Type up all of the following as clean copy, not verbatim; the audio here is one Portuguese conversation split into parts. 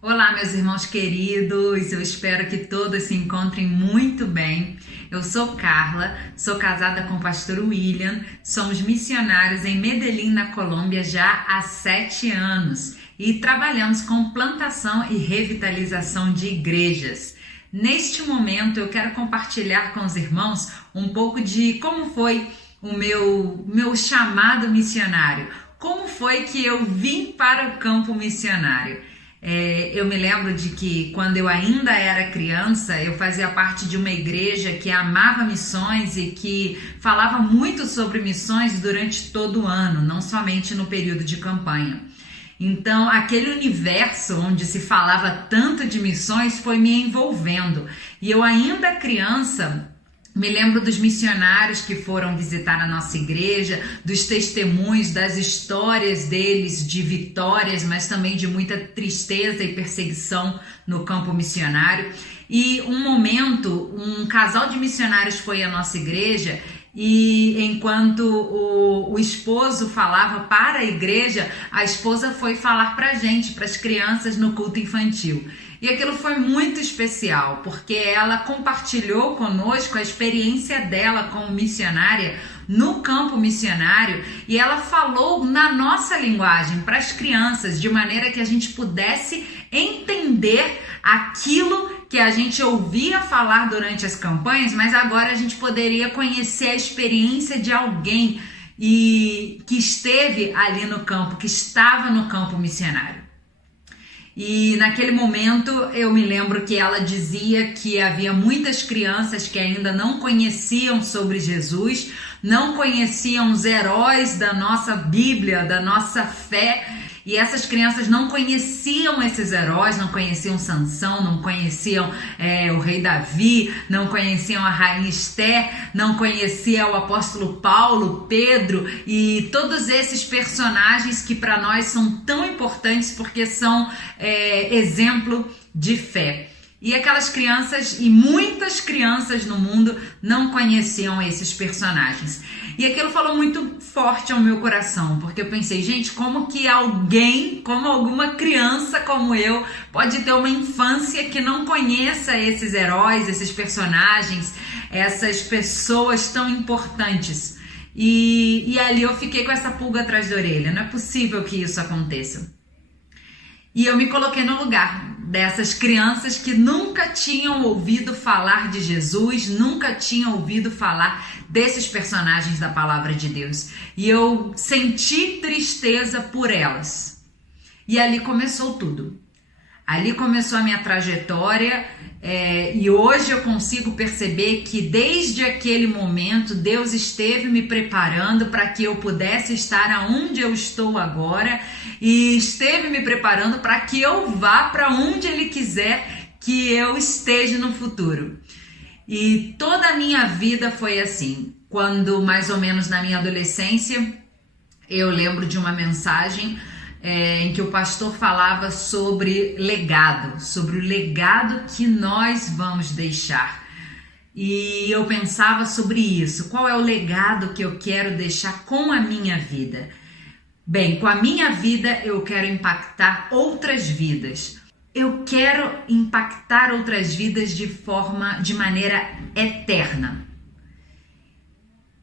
Olá, meus irmãos queridos, eu espero que todos se encontrem muito bem. Eu sou Carla, sou casada com o pastor William, somos missionários em Medellín, na Colômbia, já há 7 anos e trabalhamos com plantação e revitalização de igrejas. Neste momento, eu quero compartilhar com os irmãos um pouco de como foi o meu chamado missionário, como foi que eu vim para o campo missionário. Eu me lembro de que quando eu ainda era criança, eu fazia parte de uma igreja que amava missões e que falava muito sobre missões durante todo o ano, não somente no período de campanha. Então, aquele universo onde se falava tanto de missões foi me envolvendo. E eu ainda criança me lembro dos missionários que foram visitar a nossa igreja, dos testemunhos, das histórias deles de vitórias, mas também de muita tristeza e perseguição no campo missionário. E um momento, um casal de missionários foi à nossa igreja e enquanto o esposo falava para a igreja, a esposa foi falar para a gente, para as crianças no culto infantil. E aquilo foi muito especial, porque ela compartilhou conosco a experiência dela como missionária no campo missionário e ela falou na nossa linguagem para as crianças, de maneira que a gente pudesse entender aquilo que a gente ouvia falar durante as campanhas, mas agora a gente poderia conhecer a experiência de alguém que esteve ali no campo, que estava no campo missionário. E naquele momento eu me lembro que ela dizia que havia muitas crianças que ainda não conheciam sobre Jesus, não conheciam os heróis da nossa Bíblia, da nossa fé, e essas crianças não conheciam esses heróis, não conheciam Sansão, não conheciam o rei Davi, não conheciam a rainha Esther, não conheciam o apóstolo Paulo, Pedro e todos esses personagens que para nós são tão importantes porque são exemplo de fé. E aquelas crianças, e muitas crianças no mundo, não conheciam esses personagens. E aquilo falou muito forte ao meu coração, porque eu pensei, gente, como que alguém, como alguma criança como eu, pode ter uma infância que não conheça esses heróis, esses personagens, essas pessoas tão importantes? E ali eu fiquei com essa pulga atrás da orelha, não é possível que isso aconteça. E eu me coloquei no lugar dessas crianças que nunca tinham ouvido falar de Jesus, nunca tinham ouvido falar desses personagens da palavra de Deus. E eu senti tristeza por elas. E ali começou tudo. Ali começou a minha trajetória e hoje eu consigo perceber que desde aquele momento Deus esteve me preparando para que eu pudesse estar aonde eu estou agora e esteve me preparando para que eu vá para onde Ele quiser que eu esteja no futuro. E toda a minha vida foi assim. Quando mais ou menos na minha adolescência eu lembro de uma mensagem em que o pastor falava sobre legado, sobre o legado que nós vamos deixar. E eu pensava sobre isso, qual é o legado que eu quero deixar com a minha vida? Bem, com a minha vida eu quero impactar outras vidas. Eu quero impactar outras vidas de maneira eterna.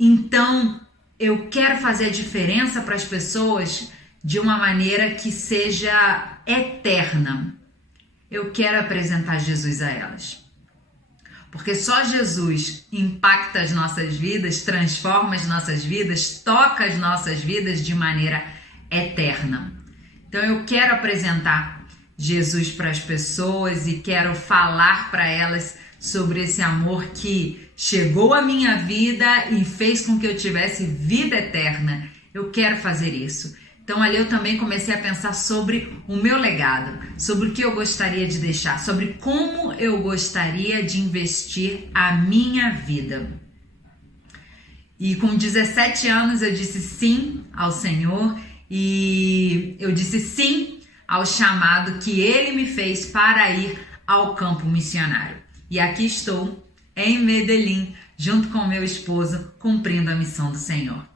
Então, eu quero fazer a diferença para as pessoas de uma maneira que seja eterna. Eu quero apresentar Jesus a elas. Porque só Jesus impacta as nossas vidas, transforma as nossas vidas, toca as nossas vidas de maneira eterna. Então eu quero apresentar Jesus para as pessoas e quero falar para elas sobre esse amor que chegou à minha vida e fez com que eu tivesse vida eterna. Eu quero fazer isso. Então ali eu também comecei a pensar sobre o meu legado, sobre o que eu gostaria de deixar, sobre como eu gostaria de investir a minha vida. E com 17 anos eu disse sim ao Senhor e eu disse sim ao chamado que Ele me fez para ir ao campo missionário. E aqui estou em Medellín, junto com meu esposo, cumprindo a missão do Senhor.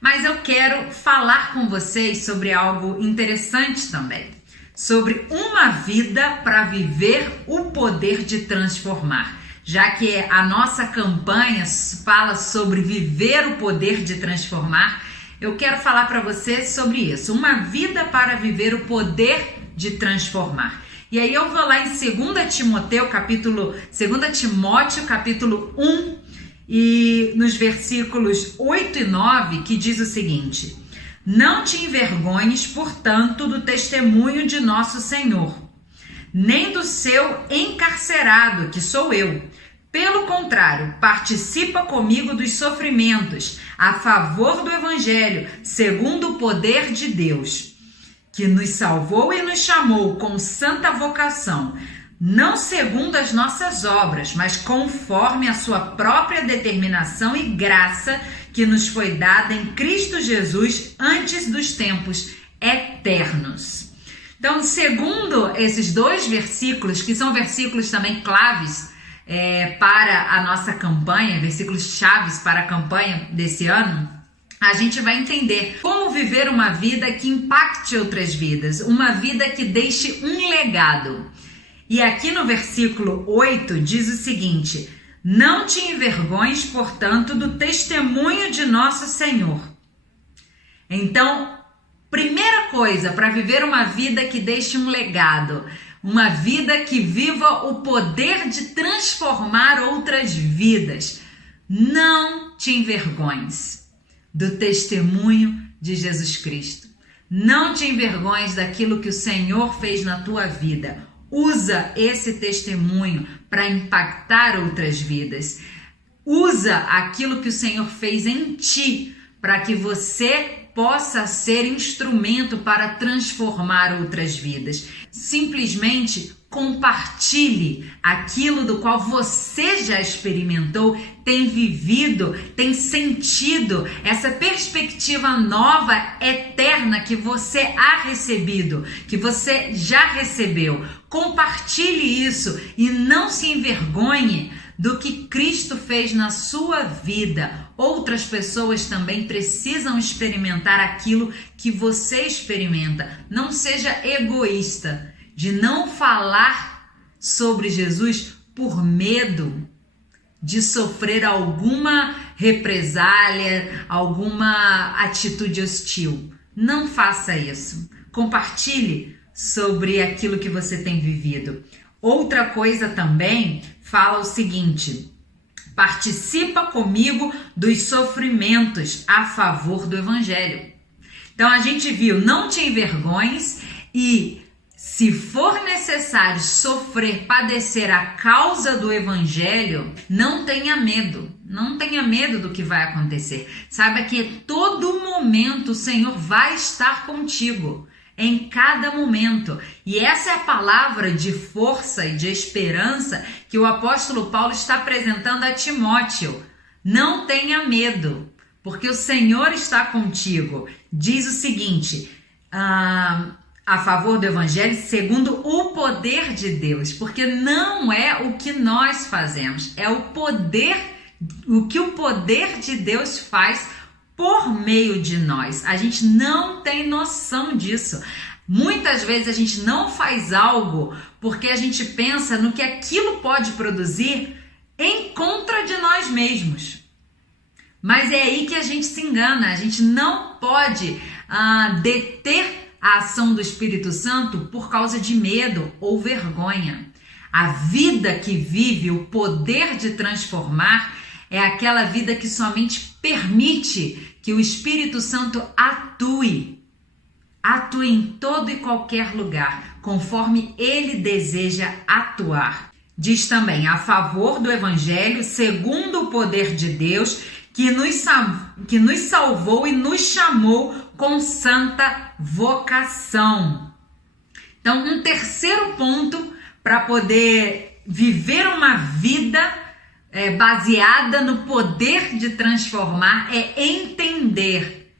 Mas eu quero falar com vocês sobre algo interessante também, sobre uma vida para viver o poder de transformar. Já que a nossa campanha fala sobre viver o poder de transformar, eu quero falar para você sobre isso. Uma vida para viver o poder de transformar. E aí eu vou lá em 2 Timóteo capítulo 1, e nos versículos 8 e 9, que diz o seguinte: não te envergonhes, portanto, do testemunho de nosso Senhor, nem do seu encarcerado, que sou eu. Pelo contrário, participa comigo dos sofrimentos a favor do Evangelho, segundo o poder de Deus, que nos salvou e nos chamou com santa vocação, não segundo as nossas obras, mas conforme a sua própria determinação e graça que nos foi dada em Cristo Jesus antes dos tempos eternos. Então, segundo esses dois versículos, que são versículos também claves para a nossa campanha, versículos chaves para a campanha desse ano, a gente vai entender como viver uma vida que impacte outras vidas, uma vida que deixe um legado. E aqui no versículo 8 diz o seguinte: não te envergonhes, portanto, do testemunho de nosso Senhor. Então, primeira coisa para viver uma vida que deixe um legado, uma vida que viva o poder de transformar outras vidas, não te envergonhes do testemunho de Jesus Cristo. Não te envergonhes daquilo que o Senhor fez na tua vida. Usa esse testemunho para impactar outras vidas. Usa aquilo que o Senhor fez em ti para que você possa ser instrumento para transformar outras vidas. Simplesmente compartilhe aquilo do qual você já experimentou, tem vivido, tem sentido, essa perspectiva nova, eterna que você ha recebido, que você já recebeu. Compartilhe isso e não se envergonhe do que Cristo fez na sua vida. Outras pessoas também precisam experimentar aquilo que você experimenta. Não seja egoísta de não falar sobre Jesus por medo de sofrer alguma represália, alguma atitude hostil. Não faça isso. Compartilhe sobre aquilo que você tem vivido. Outra coisa também fala o seguinte: participa comigo dos sofrimentos a favor do Evangelho. Então a gente viu, não te envergonhes e, se for necessário sofrer, padecer a causa do Evangelho, não tenha medo. Não tenha medo do que vai acontecer. Saiba que a todo momento o Senhor vai estar contigo. Em cada momento. E essa é a palavra de força e de esperança que o apóstolo Paulo está apresentando a Timóteo. Não tenha medo, porque o Senhor está contigo. Diz o seguinte, a favor do Evangelho, segundo o poder de Deus, porque não é o que nós fazemos, é o que o poder de Deus faz por meio de nós. A gente não tem noção disso. Muitas vezes a gente não faz algo porque a gente pensa no que aquilo pode produzir em contra de nós mesmos. Mas é aí que a gente se engana. A gente não pode deter a ação do Espírito Santo por causa de medo ou vergonha. A vida que vive o poder de transformar é aquela vida que somente permite que o Espírito Santo atue em todo e qualquer lugar, conforme ele deseja atuar. Diz também, a favor do Evangelho, segundo o poder de Deus, que nos salvou e nos chamou com santa vocação. Então, um terceiro ponto para poder viver uma vida baseada no poder de transformar é entender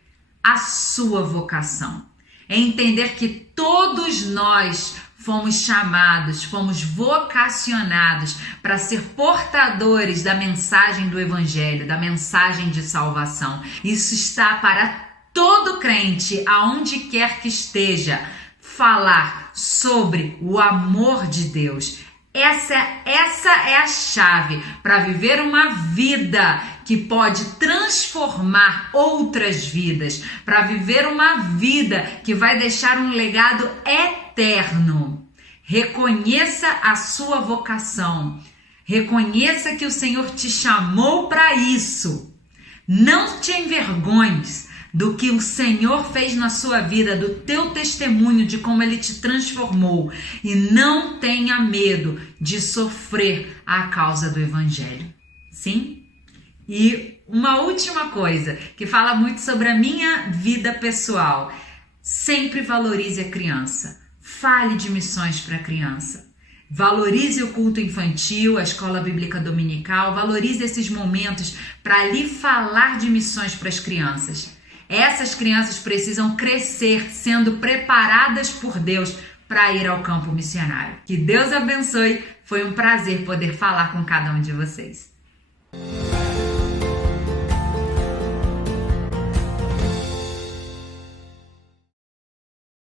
a sua vocação. É entender que todos nós fomos chamados, fomos vocacionados para ser portadores da mensagem do Evangelho, da mensagem de salvação. Isso está para todo crente, aonde quer que esteja. falar sobre o amor de Deus. Essa é a chave para viver uma vida que pode transformar outras vidas, para viver uma vida que vai deixar um legado eterno. Reconheça a sua vocação. Reconheça que o Senhor te chamou para isso. Não te envergonhes do que o Senhor fez na sua vida, do teu testemunho, de como Ele te transformou. E não tenha medo de sofrer a causa do Evangelho. Sim? E uma última coisa, que fala muito sobre a minha vida pessoal. Sempre valorize a criança. Fale de missões para a criança. Valorize o culto infantil, a escola bíblica dominical. Valorize esses momentos para ali falar de missões para as crianças. Essas crianças precisam crescer sendo preparadas por Deus para ir ao campo missionário. Que Deus abençoe. Foi um prazer poder falar com cada um de vocês.